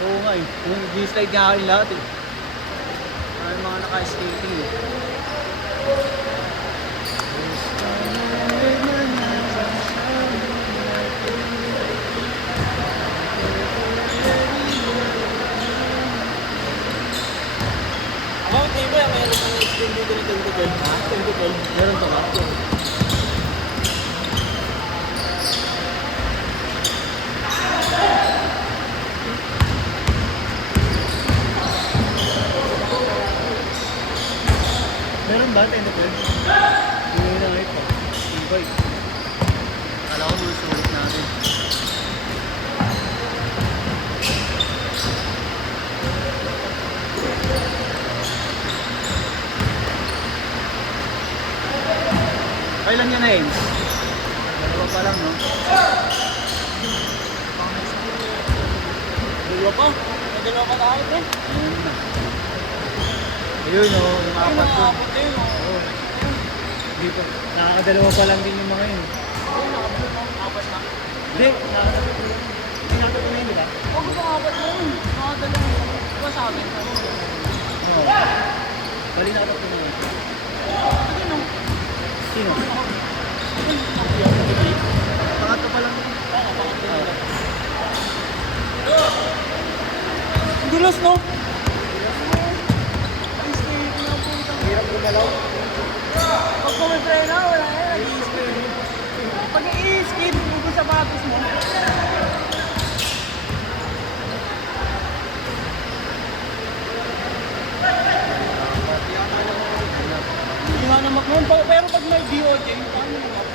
Oo nga eh. Yung G-slide nga akin lahat eh. Ay, mga naka-skating eh. Ako, di ba, mayroon mga extend dito ng 10 to 12. Ha? 10 to 12. Meron pa ba? Meron ba? 10 to 12? Hindi na ito. Invite. Kala ko mga sulit natin. Kailan yan na yun? Dalawa pa lang, no? Dalawa pa. May dalawa pa tayo, eh. Ayun na. Ayun, no? Yung apat ko. Nakakapot na yun, oh. Oo. Dito. Nakakadalawa pa lang din yung mga yun. Ayun, nakabulot ako. Apat na. Hindi. Nakakadalawa. Tinatapos na yun, di ba? Huwag ko pa apat na yun. Nakadalawa. Diba sa akin? Oo. Bali nakatapos na yun. Ayun, oh. Sino? Pangatlo pa lang. Dulas, no? Hirap gumalaw. Pag pumiprena, wala yan. Nag-i-skid. Pag i-skid, huwag sa sapatos mo. Hindi nga namak nun. Pero pag may DOJ, paano namak?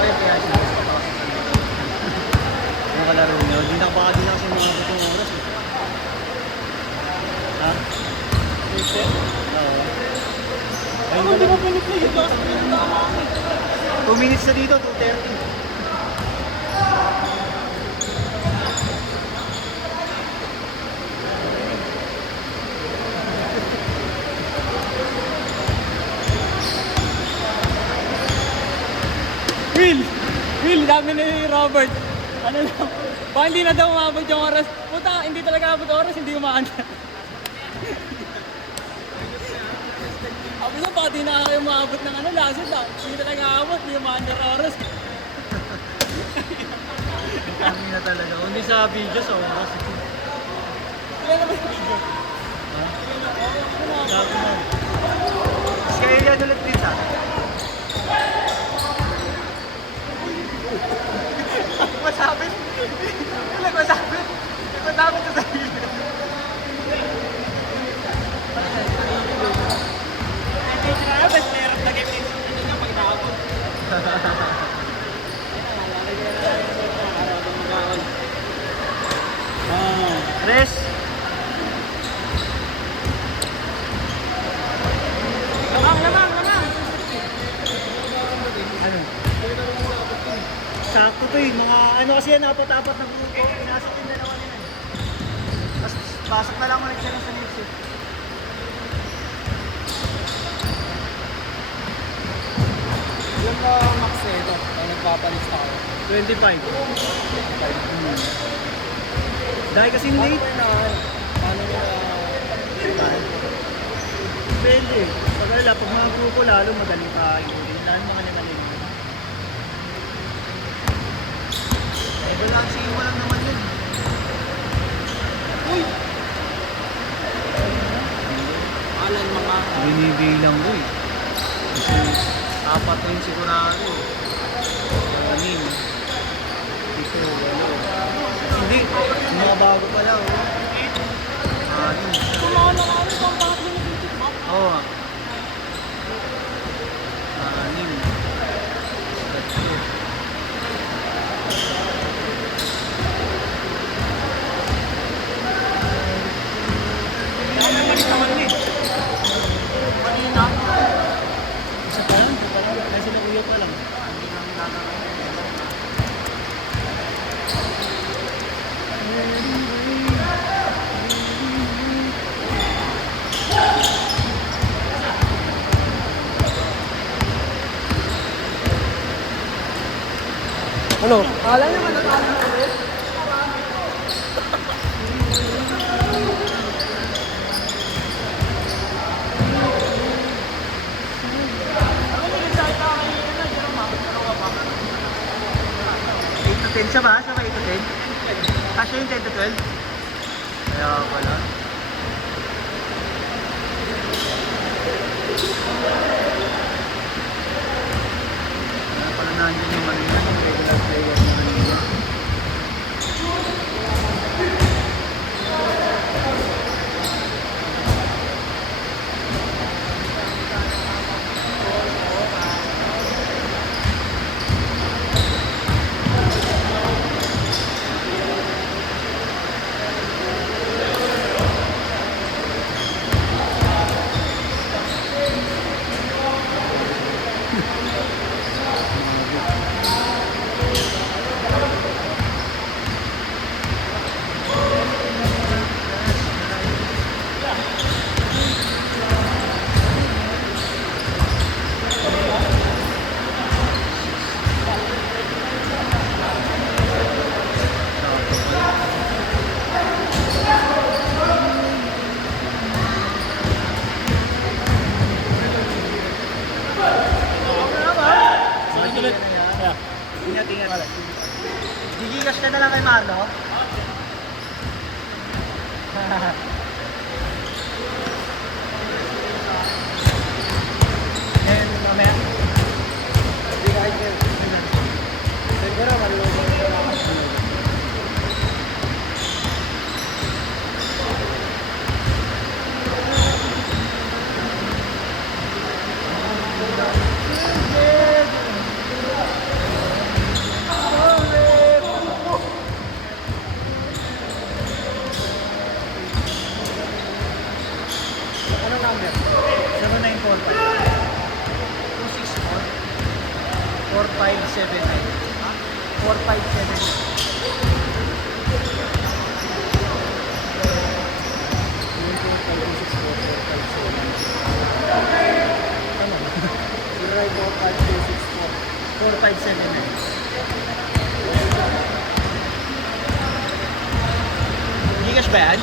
Okay, kaya siya. Yung kalaro niyo. Baka di na kasi mga butong oras. Eh. Ha? Oo. Ayun Ano, pala. di ba pinipli yung last minute na ako? 2 minutes na dito, 2:30. Will, dami na ni Robert. Ano lang, baka hindi na daw umabot yung oras. Puta, hindi talaga abot oras, hindi umaanda. Sabi ko, baka di na kayo umabot ng ano, lasit lang. Hindi talaga abot, hindi umaanda yung oras. Kami na talaga. Hindi sa video, sa oras. Kaya naman yung video. Ha? Sabi na. Mas kaya yan ulit pizza. Masabi. Wala masabi. Masabi sa sarili. Best player of the game is hindi ka pag nakapot. Tres. Lamang. Ano? Sakto to eh. Mga ano kasi yan, apat-apat na puto. Pinasok yung dalawa nila. Tapos pasok na lang ulit sila sa next shift. Yung max ito, ay nagpapalista ako. 25. Dahil kasi late. Paano nila? Depende. Pag alala, pag mga grupo lalo madaling kain. Lalo mga nagaling. Balancing mo lang naman yun. Uy! Alan mga... Binibilang ko eh. Kasi apat na yung sigurado. Anin. Ito, walo. Hindi, yung mga bago pala oh. Anin. Kumahan na kami kung bakit mo nag-YouTube mo? Oo. Anin. Tatlo. Kaya may malis naman eh. Ano? Akala nyo manatalo na ulit? Eight to 10 siya ba? Siya ba 8 to 10? Siya yung 10 to 12? Kaya pala. Kaya pala nandiyan yung ano yan, yung regular player na kanina. Yeah. Ingat-ingat. Gigigas ka na lang kay Marlo. Ngayon, mamaya. Hindi kahit ngayon. Siguro, malulog. Anong number? 0945 264 4579 4579 4579 Gigas ba yan?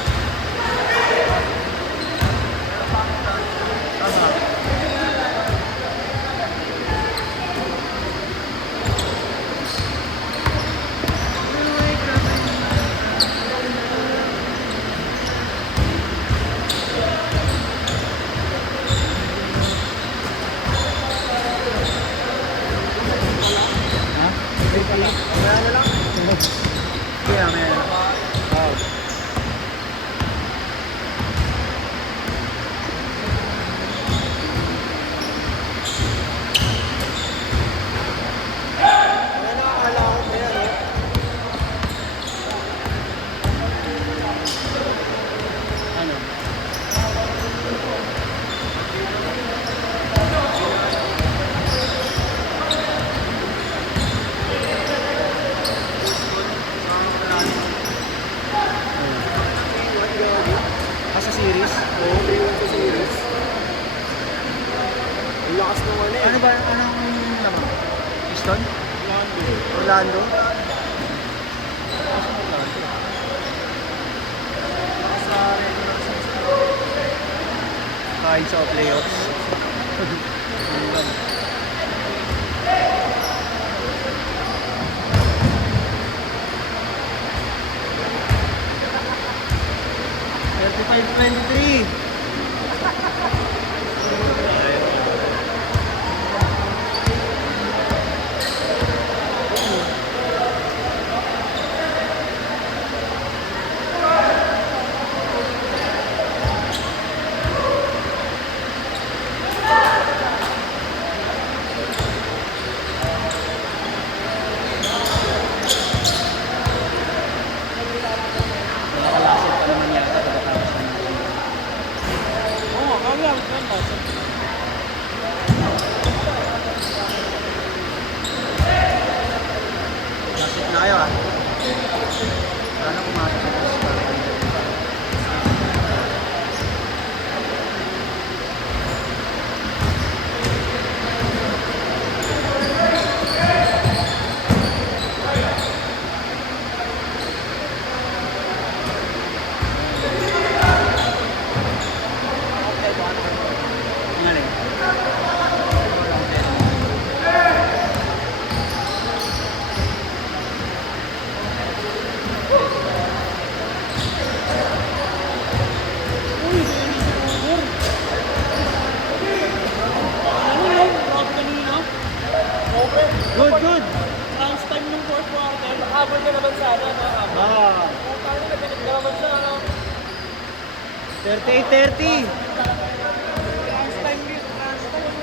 Mamaya na lang. Kaya, mamaya na lang. Sa series? Oo, 3-1 sa series. Ang lakas ng ano eh. Ano ba? Anong naman? Houston? Orlando. Orlando? Kahit sa playoffs. $35-23. Nakalasin pa naman yata pagkatapos na natin. Uy, hindi si Uber. Ano yun? Rock kanina. Good, good. Crunch time ng fourth quarter. Habol ka naman sana. Ah, Paano nagganit ka naman sa ano? 38-30. Crunch time din. Crunch time.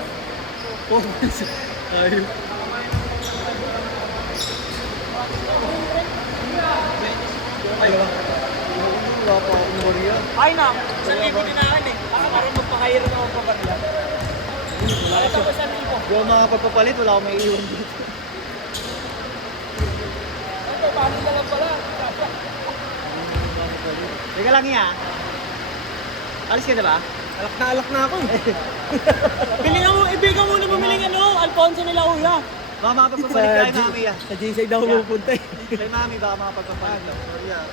Oh, ayun. Ay, wala pa akong Maria. Ay na, 1,000 dinahan eh. Baka ka rin magpakahir na ako pa barya. Wala pa 1,000. Hindi ako makapagpapalit, wala akong may iwan dito. Ito, paano na lang pala? Teka lang iya. Alis ka na ba? Alak na ako eh. Bilingan mo, ibigan mo na bumiling ano, Alfonso nila Uya. Baka makapagpapalit tayo, mami ah. Sa G-side ako pupunta eh. Kay mami, baka makapagpapalit. Sorry ah.